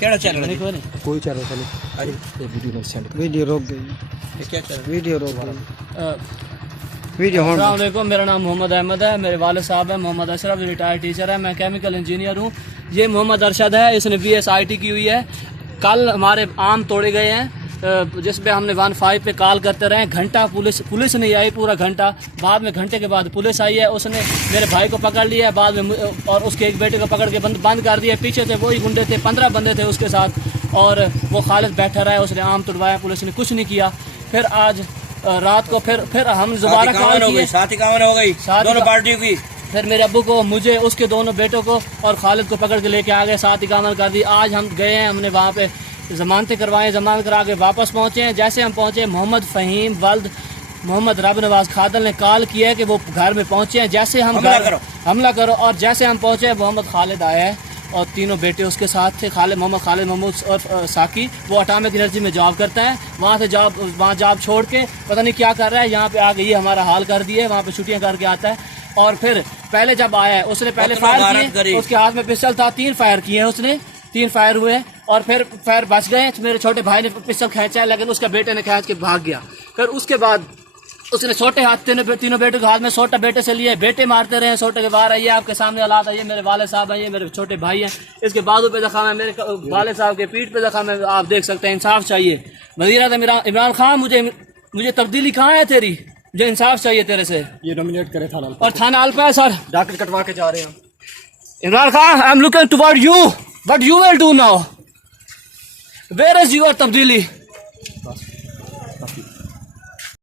केड़ा चैनल है? कोई चैनल नहीं। अरे वीडियो रोक गई। ये क्या चैनल? वीडियो रोक गई। वीडियो होने अस्सलाम वालेकुम, मेरा नाम मोहम्मद अहमद है। मेरे वाले साहब है मोहम्मद अशरफ, रिटायर्ड टीचर है। मैं केमिकल इंजीनियर हूँ। ये मोहम्मद अरशद है, इसने BSIT की हुई है। कल हमारे आम तोड़े गए हैं, जिस पे हमने 15 पे कॉल करते रहे। घंटा पुलिस नहीं आई, पूरा घंटा। बाद में घंटे के बाद पुलिस आई है, उसने मेरे भाई को पकड़ लिया बाद में, और उसके एक बेटे को पकड़ के बंद कर दिया। पीछे से वही गुंडे थे, 15 बंदे थे उसके साथ, और वो खालिद बैठा रहा है, उसने आम तोड़वाया, पुलिस ने कुछ नहीं किया। फिर आज रात को फिर हम दोबारा कॉल किए, 751 हो गई दोनों पार्टियों की। फिर मेरे अब्बू को, मुझे, उसके दोनों बेटों को और खालिद को पकड़ के लेके आ गए, 751 कर दी। आज हम गए हैं, हमने वहाँ पे जमानतें करवाएं, जमानत करा के वापस पहुँचे हैं। जैसे हम पहुँचे, मोहम्मद फ़हीम वल्द मोहम्मद रब नवाज खादल ने कॉल किया है कि वो घर में पहुँचे हैं। जैसे हम हमला करो, और जैसे हम पहुँचे मोहम्मद खालिद आया है और तीनों बेटे उसके साथ थे। मोहम्मद खालिद महमूद और साकी, वो एटॉमिक एनर्जी में जॉब करता है। वहाँ से वहाँ जॉब छोड़ के पता नहीं क्या कर रहा है, यहाँ पे आके ये हमारा हाल कर दिया है। वहाँ पे छुट्टियाँ करके आता है, और फिर पहले जब आया है उसने पहले फायर किए, उसके हाथ में पिस्टल था, 3 फायर किए हैं उसने, 3 फायर हुए, और फिर फायर बच गए। मेरे छोटे भाई ने पिस्टल खींचा है, लेकिन उसका बेटे ने खींच के भाग गया। फिर उसके बाद उसने छोटे हाथ, तीनों बेटों के हाथ में सोटा बेटे से लिए, बेटे मारते रहे सोटे के बाहर। ये आपके सामने हालात है, ये मेरे वाले साहब हैं, ये मेरे छोटे भाई हैं। इसके बाजू पे जख्म है, मेरे वाले साहब के पीठ पे जख्म है, आप देख सकते हैं। इंसाफ चाहिए। वज़ीर-ए-आज़म इमरान खान, मुझे तब्दीली कहाँ है तेरी? मुझे इंसाफ चाहिए तेरे से। ये नॉमिनेट करे थाना, और थाना अल्पा है सर, डॉक्टर कटवा के जा रहे हैं। Imran Khan, I am looking toward you, what you will do now? Where is your तब्दीली?